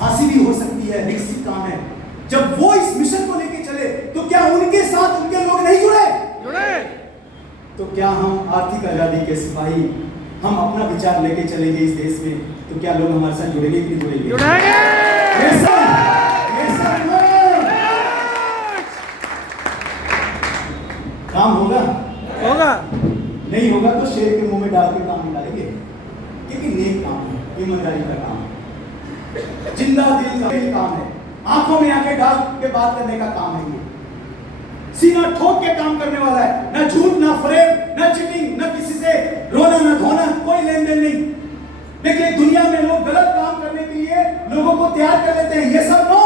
फांसी भी हो सकती है, रिस्की काम है। जब वो इस मिशन को लेके चले तो क्या उनके साथ उनके लोग नहीं जुड़े? तो क्या हम आर्थिक आजादी के सिपाही, हम अपना विचार लेके चलेंगे इस देश में, तो क्या लोग हमारे साथ जुड़ेंगे कि नहीं जुड़ेंगे? काम होगा? नहीं होगा तो शेर के मुंह में डाल के काम निकालेंगे, क्योंकि नेक काम है, ईमानदारी का काम है, जिंदा दिल का काम है, आंखों में आंखें डाल के बात करने का काम है। ये सीना ठोक के काम करने वाला है, ना झूठ, ना फरेब, ना चीटिंग, ना किसी से रोना ना धोना, कोई लेन देन नहीं। देखिए दुनिया में लोग गलत काम करने के लिए लोगों को तैयार कर लेते हैं, ये सब नो।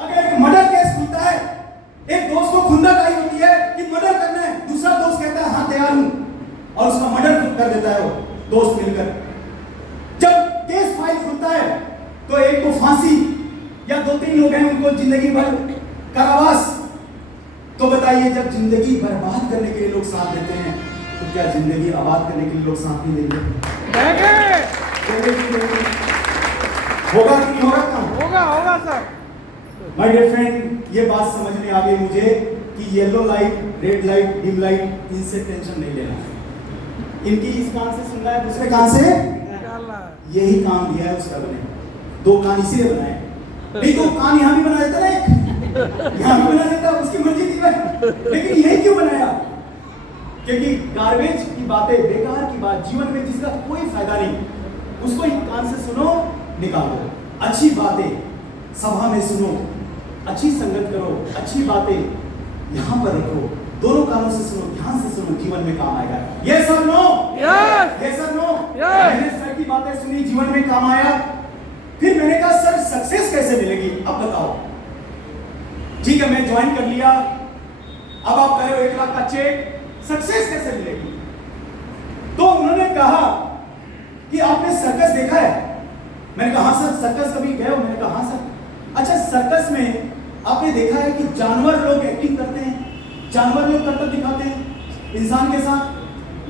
अगर एक मर्डर केस खुलता है, एक दोस्त को खुंदकाई होती है कि मर्डर करना है, दूसरा दोस्त कहता है हाँ तैयार हूं, और उसका मर्डर कर देता है वो दोस्त मिलकर। जब केस फाइल खुलता है तो एक को फांसी, या 2-3 लोग हैं उनको जिंदगी भर कारावास। तो बताइए जब जिंदगी बर्बाद करने के लिए लोग साथ देते हैं, तो क्या जिंदगी आबाद करने के लिए लोग साथ नहीं देंगे? होगा कि नहीं होगा? काम होगा सर। माय डियर फ्रेंड, ये बात समझ में आ गई मुझे कि yellow light, red light, dim light, इनसे टेंशन नहीं लेना है। इनकी इस कान से सुनना है, दूसरे कान से यही काम दिया है उस रब ने। 2 कान इसीलिए बनाए, नहीं तो कान यहाँ भी बना देता ना, एक यहाँ भी बना देता, उसकी मर्जी थी भाई, लेकिन यही क्यों बनाया? क्योंकि गार्बेज की बातें, बेकार की बात, जीवन में जिसका कोई फायदा नहीं, उसको एक कान से सुनो, निकालो। अच्छी बातें सभा में सुनो, अच्छी संगत करो, अच्छी बातें यहाँ पर रखो, दोनों कानों से सुनो, ध्यान से सुनो, जीवन में काम आएगा। ये सब नो, ये सब नो। मैंने सर की बातें सुनी, जीवन में काम आया। फिर मैंने कहा सर सक्सेस कैसे मिलेगी, अब बताओ। ठीक है, मैं ज्वाइन कर लिया, अब आप कह रहे हो 1 लाख का चेक, सक्सेस कैसे मिलेगी? तो उन्होंने कहा कि आपने सर्कस देखा है? मैंने कहा हाँ सर, सर्कस कभी गए हो? मैंने कहा हाँ सर। अच्छा, सर्कस में आपने देखा है कि जानवर लोग एक्टिंग करते हैं, जानवर लोग करतब दिखाते हैं इंसान के साथ?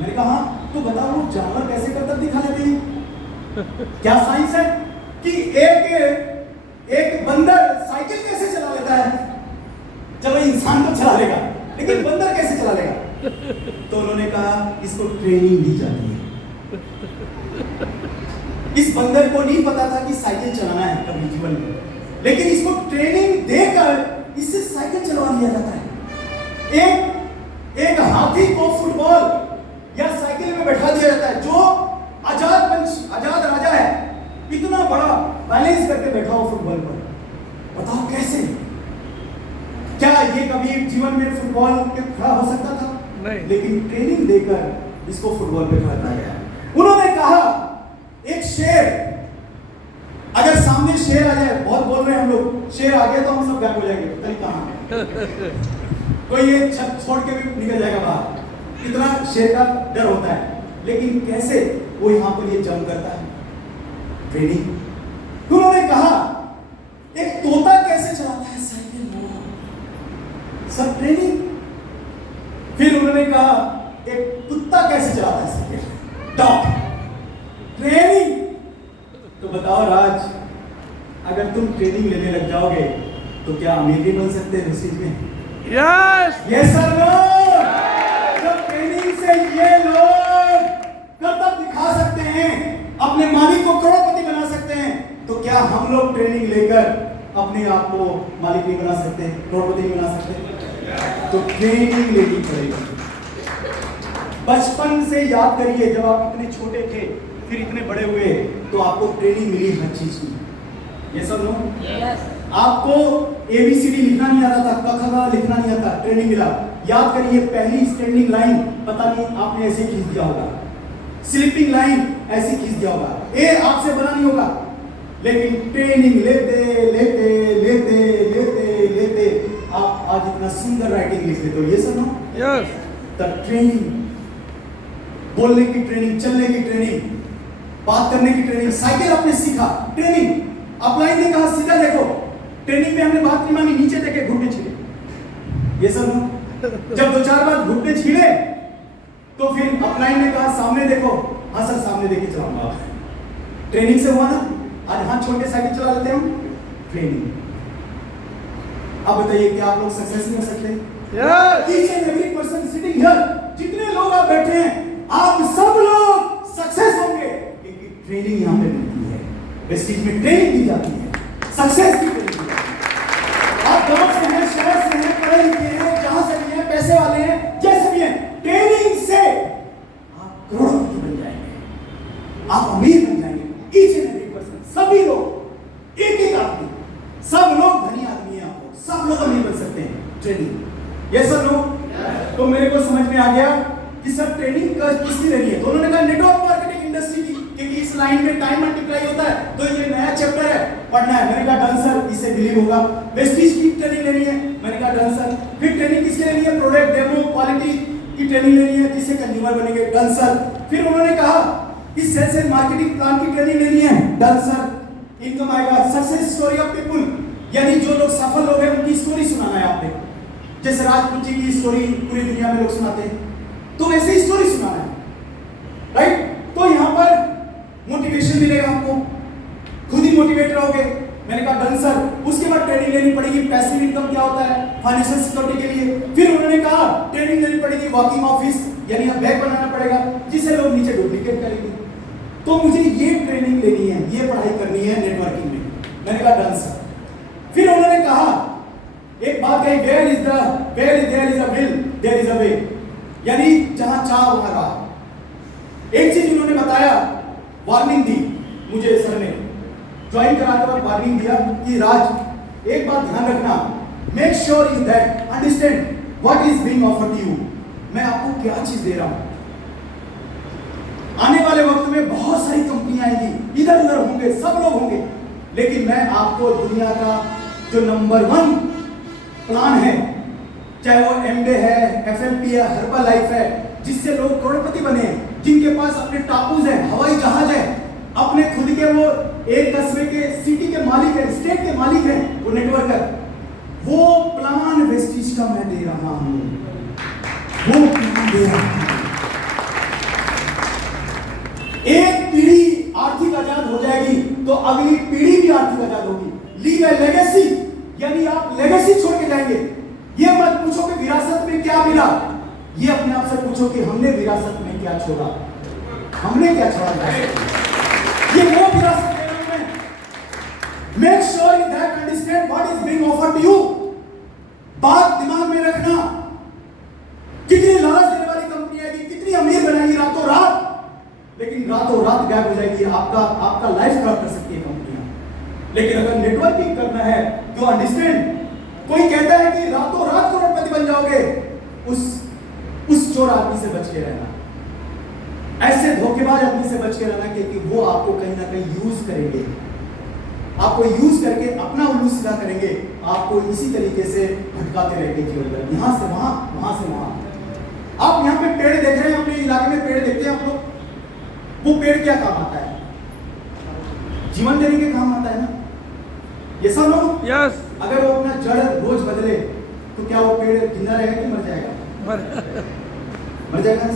मैंने कहा हाँ। तो बताओ वो जानवर कैसे करतब दिखा लेते हैं? क्या साइंस है कि एक बंदर साइकिल कैसे चला लेता है? चलो इंसान तो चला लेगा, लेकिन बंदर कैसे चला लेगा? तो उन्होंने कहा इसको ट्रेनिंग दी जाती है। इस बंदर को नहीं पता था कि साइकिल चलाना है कभी जीवन में, लेकिन इसको ट्रेनिंग देकर इससे साइकिल चलवा दिया जाता है। एक हाथी को फुटबॉल या साइकिल में बैठा दिया जाता है, जो आजाद राजा है, इतना बड़ा बैलेंस करके बैठा हो फुटबॉल पर। बताओ कैसे? क्या ये कभी जीवन में फुटबॉल पे खड़ा हो सकता था? नहीं। लेकिन ट्रेनिंग देकर इसको फुटबॉल पे खड़ा किया गया। उन्होंने कहा एक शेर, अगर सामने शेर आ जाए, बहुत बोल रहे हैं हम लोग, शेर आ गया तो हम सब गायब हो जाएंगे, कल कहाँ कोई ये छत छोड़ के भी निकल जाएगा बाहर, इतना शेर का डर होता है। लेकिन कैसे वो यहाँ पर ये जंप करता है? ट्रेनिंग। उन्होंने कहा एक तोता कैसे चलाता है साइकिल? सब ट्रेनिंग। फिर उन्होंने कहा एक कुत्ता कैसे चलाता है साइकिल? डॉग। ट्रेनिंग। तो बताओ राज, अगर तुम ट्रेनिंग लेने लग जाओगे तो क्या अमीर भी बन सकते हैं उस चीज में? Yes sir, no. जब ट्रेनिंग से ये लोग करतब दिखा सकते हैं, अपने मालिक को करोड़पति बना सकते हैं, तो क्या हम लोग ट्रेनिंग लेकर अपने आप को मालिक नहीं बना सकते, करोड़पति नहीं बना सकते? तो ट्रेनिंग लेनी पड़ेगी। बचपन से याद करिए, जब आप इतने छोटे थे फिर इतने बड़े हुए, तो आपको ट्रेनिंग मिली हर चीज की। ये सब लोग आपको ABCD लिखना नहीं आता था, क ख ग लिखना नहीं आता, ट्रेनिंग मिला। याद करिए, पहली स्टैंडिंग लाइन पता नहीं आपने ऐसे खींच दिया होगा, स्लीपिंग लाइन ऐसे खींच दिया होगा, ए आपसे बना नहीं होगा, लेकिन ट्रेनिंग लेते लेते लेते लेते लेते आप आज इतना सुंदर राइटिंग लिख लेते हो। ये सब ना द ट्रेनिंग, बोलने की ट्रेनिंग, चलने की ट्रेनिंग, बात करने की ट्रेनिंग, साइकिल आपने सीखा, ट्रेनिंग। अपलाइन ने कहा सीधा देखो, ट्रेनिंग में हमने बात नहीं मानी, नीचे देखे, घुटने छीले। ये सब जब 2-4 बार घुटने छीले तो फिर अपलाइन ने कहा सामने देखो, हाँ सर सामने देखे चलाऊंगा। ट्रेनिंग से हुआ ना, आज हाथ छोड़ के साइकिल चला लेते हैं हम? ट्रेनिंग। अब बताइए क्या आप लोग सक्सेस नहीं हो सकते? Each and every person sitting here, जितने लोग आप बैठे हैं, आप सब लोग सक्सेस होंगे क्योंकि ट्रेनिंग यहाँ पे मिलती है। वेस्टीज में ट्रेनिंग दी जाती है, सक्सेस की ट्रेनिंग दी जाती है। आप गांव से हैं, शहर से हैं, पढ़े लिखे हैं, जहां से भी हैं, पैसे वाले हैं, जैसे भी हैं, ट्रेनिंग से आप करोड़पति बन जाएंगे, आप अमीर बन जाएंगे। ईच एंड एवरी पर्सन, सभी लोग, एक एक आदमी, सब लोग धनी आदमी है, आपको सब लोग अमीर बन सकते हैं। ट्रेनिंग, ये सब लोग। तो मेरे को समझ में आ गया कि सर ट्रेनिंग किसकी लेनी है? तो उन्होंने कहा नेटवर्क मार्केटिंग इंडस्ट्री की, क्योंकि इस लाइन में टाइम मल्टीप्लाई होता है, तो ये नया चैप्टर है, पढ़ना है। मैंने कहा डन सर, इससे बिलीव होगा। वेस्टीज की ट्रेनिंग लेनी है, मैंने कहा डन सर। फिर ट्रेनिंग किसकी लेनी है? प्रोडक्ट डेमो क्वालिटी की ट्रेनिंग लेनी है, जिससे कंज्यूमर बनेंगे, डन सर। फिर उन्होंने कहा कि सेल्स एंड मार्केटिंग प्लान की ट्रेनिंग लेनी है, डन सर। इनकम आएगा, सक्सेस स्टोरी ऑफ पीपुल, यानी जो लोग सफल लोग हैं उनकी स्टोरी सुनाना है आपने। जैसे राजपूत जी की स्टोरी पूरी दुनिया में लोग सुनाते हैं, तो वैसे ही स्टोरी सुनाना है, राइट? तो यहाँ पर मोटिवेशन मिलेगा आपको, खुद ही मोटिवेट रहोगे। मैंने कहा डन सर। उसके बाद ट्रेनिंग लेनी पड़ेगी, पैसिव इनकम क्या होता है, फाइनेंशियल सिक्योरिटी के लिए। फिर उन्होंने कहा ट्रेनिंग लेनी पड़ेगी वर्किंग ऑफिस, यानी अब बैग बनाना पड़ेगा जिसे लोग नीचे डुप्लीकेट करेंगे। तो मुझे ये ट्रेनिंग लेनी है, ये पढ़ाई करनी है नेटवर्किंग में। मैंने कहा डन सर। फिर उन्होंने कहा एक बात कही, where is there is a will there is a way, यानी जहां चाह वहां राह। एक चीज उन्होंने बताया, वार्निंग दी मुझे सर ने, ज्वाइन कराते वक्त वार्निंग दिया कि राज एक बात ध्यान रखना, make sure you that understand what is being offered to you. मैं आपको क्या चीज दे रहा हूं। आने वाले वक्त में बहुत सारी कंपनियां आएंगी, इधर उधर होंगे, सब लोग होंगे, लेकिन मैं आपको दुनिया का जो नंबर 1 प्लान है, चाहे वो एमडे है, एफएलपी है, हर्बल लाइफ है, जिससे लोग करोड़पति बने हैं, जिनके पास अपने टापूज हैं, हवाई जहाज है, अपने खुद के वो एक कस्बे के सिटी के मालिक है, स्टेट के मालिक है, वो नेटवर्कर, वो प्लान वेस्टीज का मैं दे रहा हूं, वो प्लान दे रहा हूं। एक पीढ़ी आर्थिक आजाद हो जाएगी तो अगली पीढ़ी भी आर्थिक आजाद होगी। लीव ए लेगेसी, यानी आप लेगेसी छोड़ के जाएंगे। ये मत पूछो कि विरासत में क्या मिला, ये अपने आप से पूछो कि हमने विरासत में क्या छोड़ा, हमने क्या छोड़ा। ये वो विरासत दे रहा हूं मैं। Make sure you that understand what is being offered to you. बात दिमाग में रखना, कितनी लालच देने वाली कंपनी आएगी, कितनी अमीर बनाएगी रातों रात, लेकिन रातों रात गायब हो जाएगी, आपका लाइफ खराब कर सकती है कंपनियां। लेकिन अगर नेटवर्किंग करना है तो अंडरस्टैंड, कोई कहता है कि रातों रात करोड़पति बन जाओगे, उस चोर आदमी से बच के रहना, ऐसे धोखेबाज आदमी से बच के रहना, क्योंकि वो आपको कहीं ना कहीं यूज करेंगे, आपको यूज करके अपना उल्लू सीधा करेंगे, आपको इसी तरीके से भटकाते रहेंगे जीवन, यहां से वहां, वहां से वहां। आप यहाँ पे पेड़ देख रहे हैं, अपने इलाके में पेड़ देखते हैं आप लोग, वो पेड़ क्या काम आता है? जीवन देने के काम आता है ना, ये सब लोग। यस। अगर वो अपना जड़ रोज बदले तो क्या वो पेड़ जिंदा रहेगा कि मर जाएगा? मर जाएगा ना।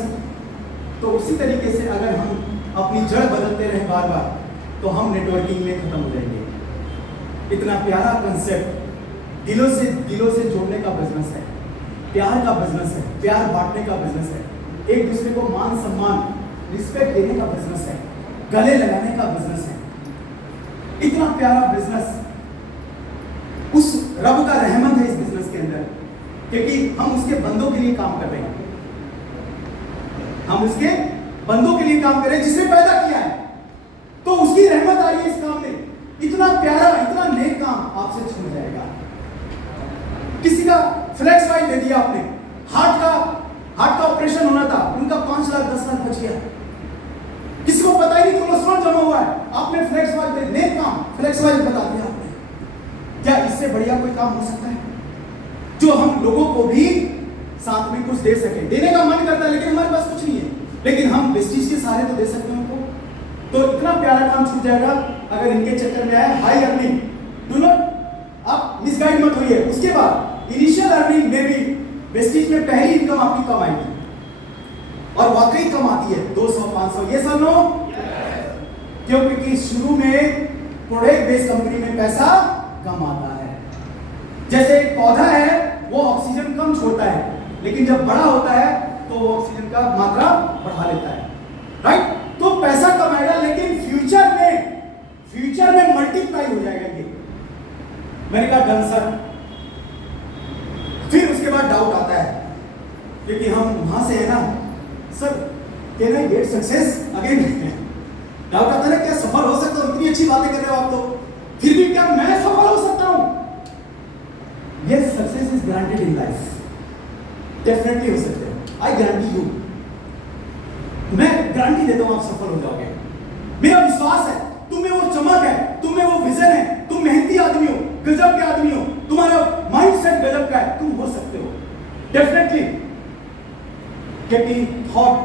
तो उसी तरीके से अगर हम अपनी जड़ बदलते रहे बार बार, तो हम नेटवर्किंग में खत्म हो जाएंगे। इतना प्यारा कंसेप्ट, दिलों से जोड़ने का बिजनेस है, प्यार का बिजनेस है, प्यार बांटने का बिजनेस है, एक दूसरे को मान सम्मान रिस्पेक्ट देने का बिजनेस है, गले लगाने का बिजनेस है। इतना प्यारा बिजनेस, उस रब का रहमत है इस बिजनेस के अंदर, क्योंकि हम उसके बंदों के लिए काम कर रहे हैं, हम उसके बंदों के लिए काम कर रहे हैं जिसने पैदा किया है, तो उसकी रहमत आ रही है इस काम में। इतना प्यारा, इतना नेक काम आपसे छूट जाएगा। किसी का फ्लैक्स फाइल दे दिया आपने, हार्ट का ऑपरेशन होना था, उनका 5 लाख 10 लाख बच गया, किसी को पता ही नहीं कोलेस्ट्रॉल जमा हुआ है, आपने फ्लैक्स फाइल दे, नेक काम, फ्लैक्स फाइल बता दिया आपने। क्या इससे बढ़िया कोई काम हो सकता है जो हम लोगों को भी साथ में कुछ दे सके? देने का मन करता है लेकिन हमारे पास कुछ नहीं है, लेकिन हम वेस्टीज के सहारे तो दे सकते हैं उनको। तो इतना प्यारा काम छूट जाएगा अगर इनके चक्कर में आए। हाई अर्निंग, डू नॉट, आप मिसगाइड मत होइए। उसके बाद इनिशियल अर्निंग में भी वेस्टीज में पहली इनकम आपकी कम आएगी, और वाकई कम आती है, 200 500, ये सब नो। क्यों? क्योंकि शुरू में प्रोडक्ट बेस्ड कंपनी में पैसा कम आता है। जैसे एक पौधा है वो ऑक्सीजन कम छोड़ता है, लेकिन जब बड़ा होता है तो वो ऑक्सीजन का मात्रा बढ़ा लेता है, राइट। तो पैसा कमाएगा, लेकिन फ्यूचर में मल्टीप्लाई हो जाएगा ये। मैंने कहा डन सर। फिर उसके बाद डाउट आता है, क्योंकि हम वहां से है ना sir, can I get success again. Doubt आता है ना, क्या सफल हो सकता हूं? इतनी अच्छी बातें कर रहे हो आप तो, फिर भी क्या मैं सफल हो सकता हूं? Yes, success is granted in life, definitely हो सकते हो। आई गारंटी यू, मैं गारंटी देता हूं आप सफल हो जाओगे। मेरा विश्वास है, तुम में वो चमक है, तुम में वो विजन है, तुम मेहनती आदमी हो, गजब के आदमी हो, तुम्हारा माइंडसेट गजब का है, तुम हो सकते हो डेफिनेटली। क्योंकि थॉट,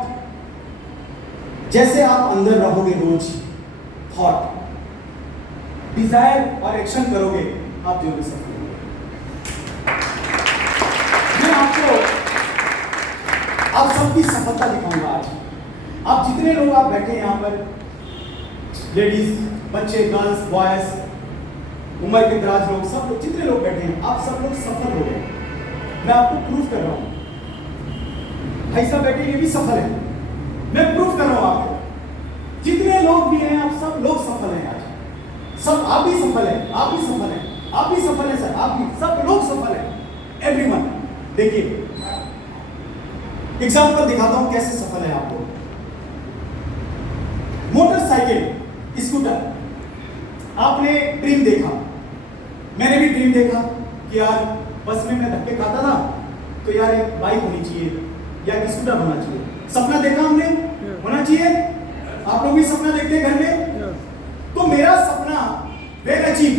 जैसे आप अंदर रहोगे रोज थॉट, डिजायर और एक्शन करोगे, आप जरूर सफल होंगे। मैं आपको आप सबकी सफलता दिखाऊंगा आज। आप जितने लोग आप बैठे हैं यहाँ पर, लेडीज, बच्चे, गर्ल्स, बॉयज, उम्र के दराज लोग, सब लोग, जितने लोग बैठे हैं, आप सब लोग सफल हो गए। मैं आपको प्रूफ कर रहा हूं। ऐसा बैठे ये भी सफल है, मैं प्रूफ कर रहा हूं आपको। जितने लोग भी हैं, आप सब लोग सफल हैं आज। सब, आप भी सफल हैं, आप भी सफल हैं, आप भी सफल हैं सर, आप भी, सब लोग सफल हैं, एवरीवन। देखिए एग्जाम्पल दिखाता हूं कैसे सफल है आपको। मोटरसाइकिल, स्कूटर, आपने ड्रीम देखा, मैंने भी ड्रीम देखा कि यार बस में मैं धक्के खाता था, तो यार एक बाइक होनी चाहिए या एक स्कूटर होना चाहिए। सपना देखा हमने, होना चाहिए। आप लोग भी सपना देखते हैं घर में। तो मेरा सपना वेल अचीव,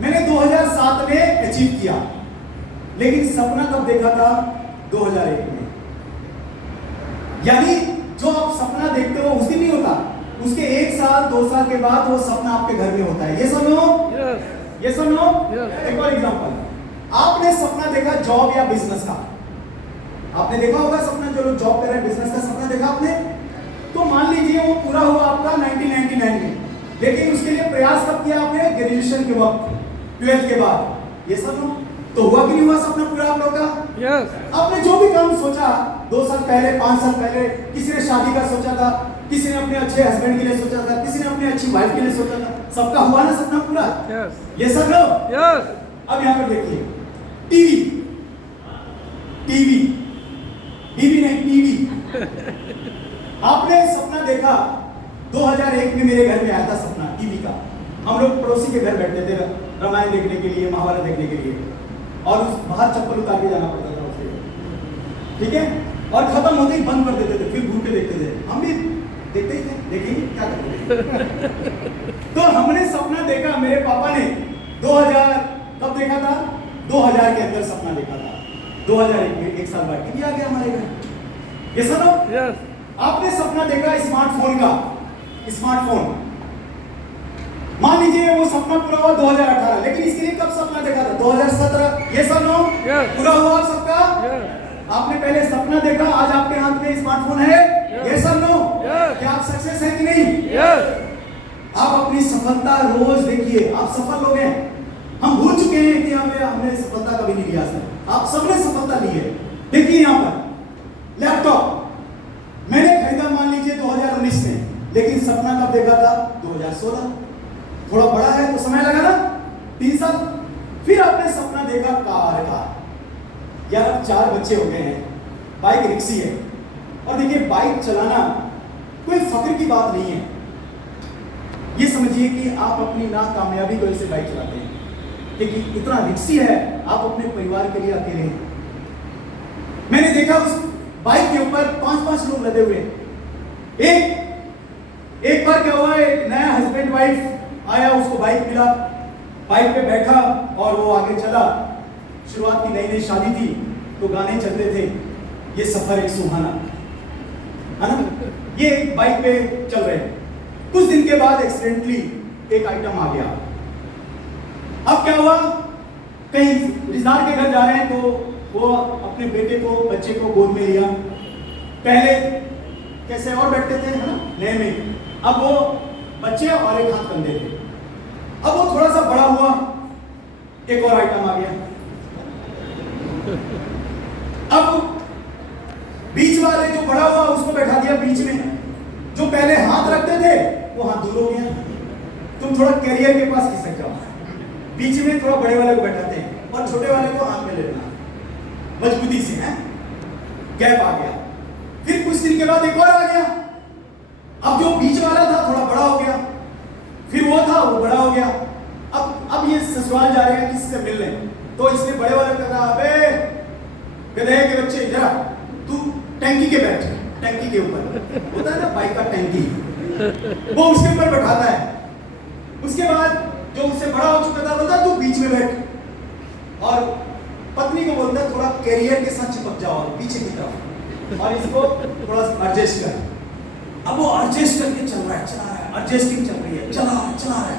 मैंने 2007 में अचीव किया, लेकिन सपना कब देखा था? 2001 में। यानी जो आप सपना देखते हो उस दिन नहीं होता, उसके 1 साल 2 साल के बाद वो सपना आपके घर में होता है। ये सुनो, ये सुनो। एक और एग्जांपल, आपने सपना देखा जॉब या बिजनेस का, आपने देखा होगा सपना, जो लोग जॉब कर रहे हैं, बिजनेस का सपना देखा आपने। तो मान लीजिए वो पूरा हुआ आपका 1999 में, लेकिन उसके लिए प्रयास कब किया आपने? ग्रेजुएशन के वक्त, 12th के बाद। ये सुनो, तो हुआ कि नहीं हुआ सपना पूरा आप लोग का? आपने जो भी काम सोचा 2 साल पहले, 5 साल पहले, किसी ने शादी का सोचा था, किसी ने अपने अच्छे हस्बैंड के लिए सोचा था, किसी ने अपनी अच्छी वाइफ के लिए सोचा था, सबका हुआ ना सपना पूरा? ये सब लो। अब यहाँ पर देखिए, टीवी, टीवी, टीवी नहीं, टीवी। आपने सपना देखा 2001 में, मेरे घर में आया था सपना टीवी का। हम लोग पड़ोसी के घर बैठते थे रामायण देखने के लिए, महाभारत देखने के लिए, और उस बाहर चप्पल उतार के जाना पड़ता था उसके, ठीक है। और खत्म होते ही बंद कर देते थे, फिर घूम के देखते थे। हम भी देखते ही थे, देखेंगे क्या करते। तो हमने सपना देखा, मेरे पापा ने 2000 कब देखा था? 2000 के अंदर सपना देखा था। 2001 में 1 साल बाद टीवी आ गया हमारे घर। ये सुनो, आपने सपना देखा स्मार्टफोन का, स्मार्टफोन। मान लीजिए वो सपना पूरा हुआ 2018, लेकिन इसके लिए कब सपना देखा था? 2017। ये सब नो पूरा हुआ सबका। आपने पहले सपना देखा, आज आपके हाथ में स्मार्टफोन है। ये सब नो, क्या आप सक्सेस है कि नहीं? आप अपनी सफलता रोज देखिए, आप सफल लोग हैं। हम भूल चुके हैं कि हमने सफलता कभी नहीं लिया सर। आप सबने सफलता ली है। देखिए यहाँ पर लैपटॉप मैंने खरीदा मान लीजिए 2019 में, लेकिन सपना कब देखा था? 2016। थोड़ा बड़ा है तो समय लगा ना, 3 साल। फिर आपने सपना देखा कार का, यार अब 4 बच्चे हो गए हैं, बाइक रिक्सी है। और देखिए बाइक चलाना कोई फख्र की बात नहीं है। ये समझिए कि आप अपनी नाकामयाबी की वजह से बाइक चलाते हैं, क्योंकि इतना रिक्सी है, आप अपने परिवार के लिए अकेले हैं। मैंने देखा उस बाइक के ऊपर 5-5 लोग लदे हुए। एक बार क्या हुआ, एक नया हस्बैंड वाइफ आया, उसको बाइक मिला, बाइक पे बैठा और वो आगे चला। शुरुआत की नई शादी थी तो गाने चलते थे, ये सफर एक सुहाना, है ना, ये बाइक पे चल रहे हैं। कुछ दिन के बाद एक्सीडेंटली एक आइटम आ गया। अब क्या हुआ, कहीं रिश्तेदार के घर जा रहे हैं तो वो अपने बेटे को, बच्चे को गोद में लिया। पहले कैसे और बैठते थे, है ना, नए में, अब वो बच्चे और एक हाथ कंधे थे। अब वो थोड़ा सा बड़ा हुआ, एक और आइटम आ गया। अब बीच वाले जो बड़ा हुआ उसको बैठा दिया बीच में, जो पहले हाथ रखते थे वो हाथ दूर हो गया। तुम थोड़ा कैरियर के पास खिसक जाओ, बीच में थोड़ा बड़े वाले को बैठाते हैं और छोटे वाले को हाथ में लेना मजबूती से, है गैप आ गया। फिर कुछ दिन के बाद एक और आ गया। अब जो बीच वाला था थोड़ा बड़ा हो गया, फिर वो था वो बड़ा हो गया। अब ये ससुराल जा रहे हैं किसी से मिलने, तो इसने बड़े वाले को कहा, अबे गधे के बच्चे इधर तू टैंकी के बैठ, टैंकी के ऊपर होता है ना बाइक का टैंकी, वो उसके ऊपर बैठाता है। उसके बाद जो उससे बड़ा हो चुका था बोलता तू बीच में बैठ, और पत्नी को बोलता है थोड़ा कैरियर के साथ चिपक जाओ पीछे की तरफ और इसको थोड़ा एडजस्ट कर। अब वो एडजस्ट करके चल रहा है, एडजस्टिंग चल रही है, चला रहा है।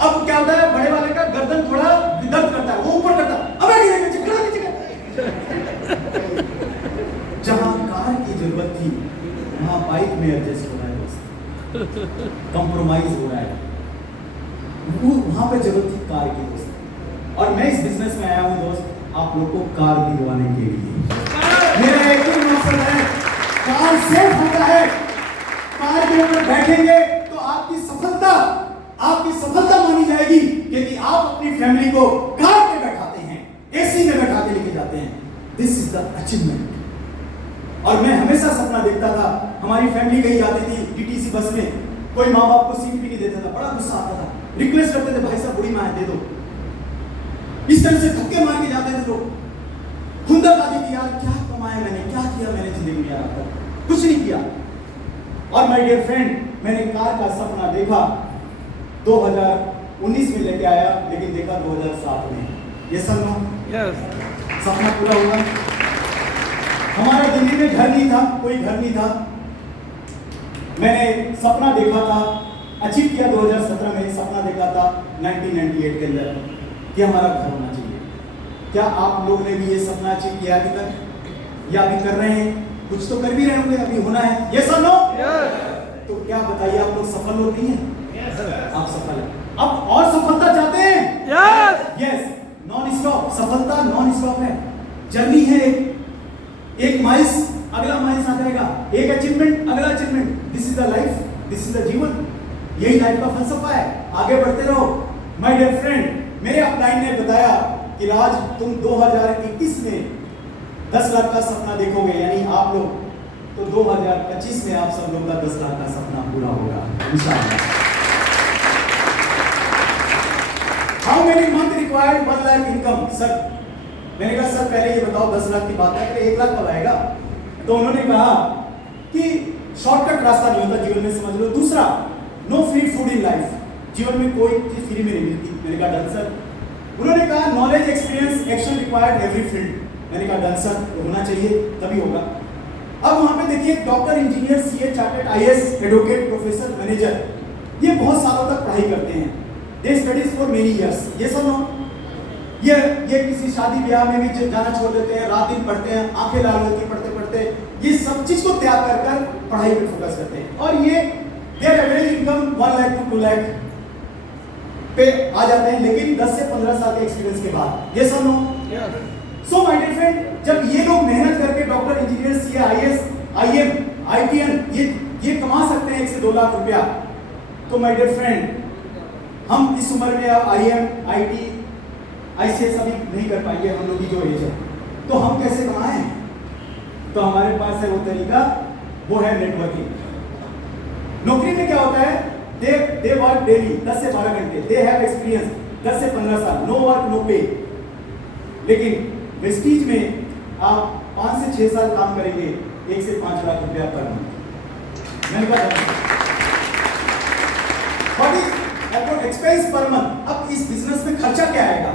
अब क्या होता है, बड़े वाले का गर्दन थोड़ा दर्द करता है, वो ऊपर करता है, अबे नीचे जहां कार की जरूरत थी वहां बाइक में एडजस्ट हो रहा है दोस्त, कंप्रोमाइज हो रहा है। वो वहां पे जरूरत थी कार की दोस्त। और मैं इस बिजनेस में आया हूं दोस्त आप लोग को कार दिलवाने के लिए। मेरा एक ही मकसद है, कार सेफ होता है, कार के ऊपर बैठेंगे तो आपकी सफलता मानी जाएगी, क्योंकि आप अपनी फैमिली को कार में बैठाते हैं, एसी में बैठा के लेके जाते हैं। This is the achievement. और मैं हमेशा सपना देखता था, हमारी फैमिली कहीं जाती थी डीटीसी बस में, कोई माँ बाप को सीट भी नहीं देता था, बड़ा गुस्सा आता था, रिक्वेस्ट करते थे भाई साहब बुढ़ी माँ दे दो, इस तरह से धक्के मार के जाते थे लोग। खुंदक आती थी, यार क्या कमाया मैंने, क्या किया मैंने जिंदगी में, यार कुछ नहीं किया। और माय डियर फ्रेंड, मैंने कार का सपना देखा, 2019 में लेके आया, लेकिन देखा 2007 में। ये सपना पूरा हुआ। हमारा दिल्ली में घर नहीं था, कोई घर नहीं था। मैंने सपना देखा था, अचीव किया 2017 में, सपना देखा था 1998 के अंदर कि हमारा घर होना चाहिए। क्या आप लोग ने भी ये सपना अचीव किया अभी तक, या अभी कर रहे हैं? कुछ तो कर भी रहे होंगे, अभी होना है। ये सर नो, तो क्या बताइए आप लोग सफल हो नहीं है? आप सफल हैं। अब और सफलता चाहते हैं? यस, नॉन स्टॉप सफलता, नॉन स्टॉप है, जर्नी है। एक माइल्स, अगला माइल्स आ जाएगा, एक अचीवमेंट, अगला achievement. This is the life, this is the जीवन, यही लाइफ का फलसफा है। आगे बढ़ते रहो। माय डियर फ्रेंड, मेरे अपलाइन ने बताया कि राज तुम 2021 में 10 लाख का सपना देखोगे, यानी आप लोग, तो 2025 में आप सब लोग का 10 लाख का सपना पूरा होगा इंशाअल्लाह। How many month required 1 lakh income? Sir मैंने कहा सर पहले ये बताओ 10 लाख की बात है, फिर 1 लाख कब आएगा? तो उन्होंने कहा कि शॉर्टकट रास्ता नहीं होता जीवन में, समझ लो। दूसरा, no free food in life, जीवन में कोई चीज फ्री में नहीं मिलती। मैंने कहा डन सर। उन्होंने कहा knowledge, experience, action required every field. मैंने कहा डन सर, तो होना चाहिए तभी होगा। अब वहां पे देखिए, doctor, engineer, CA, chartered IAS, advocate, professor, manager, ये बहुत सालों तक पढ़ाई करते हैं। दे स्टडीज फॉर मेनी इयर्स। ये सब ये किसी शादी ब्याह में भी जाना छोड़ देते हैं, रात दिन पढ़ते हैं, आंखें लाल होती पढ़ते पढ़ते, ये सब चीज को त्याग कर कर पढ़ाई पे फोकस करते हैं। और ये their average income 1 lakh to 2 lakh पे आ जाते हैं, लेकिन 10 से 15 साल के एक्सपीरियंस के बाद। ये सब no. So my dear friend, जब ये लोग मेहनत करके doctor, engineer, CA, IAS, IIM, आईटीएन ये कमा सकते हैं 1 से 2 लाख रुपया, तो माय डियर फ्रेंड, हम इस उम्र में अब आईएम, आईटी, आईसीएस अभी नहीं कर पाएंगे, हम लोग की जो एज है। तो हम कैसे कमाएं? तो हमारे पास है वो तरीका, वो है नेटवर्किंग। नौकरी में क्या होता है, दे वर्क डेली 10 से 12 घंटे, दे हैव एक्सपीरियंस 10 से 15 साल, नो वर्क नो पे। लेकिन वेस्टीज में आप 5 से 6 साल काम करेंगे, 1 से 5 लाख रुपया पर मंथ। मैंने कहा एक्सपेंस पर मंथ। अब इस बिजनेस में खर्चा क्या आएगा?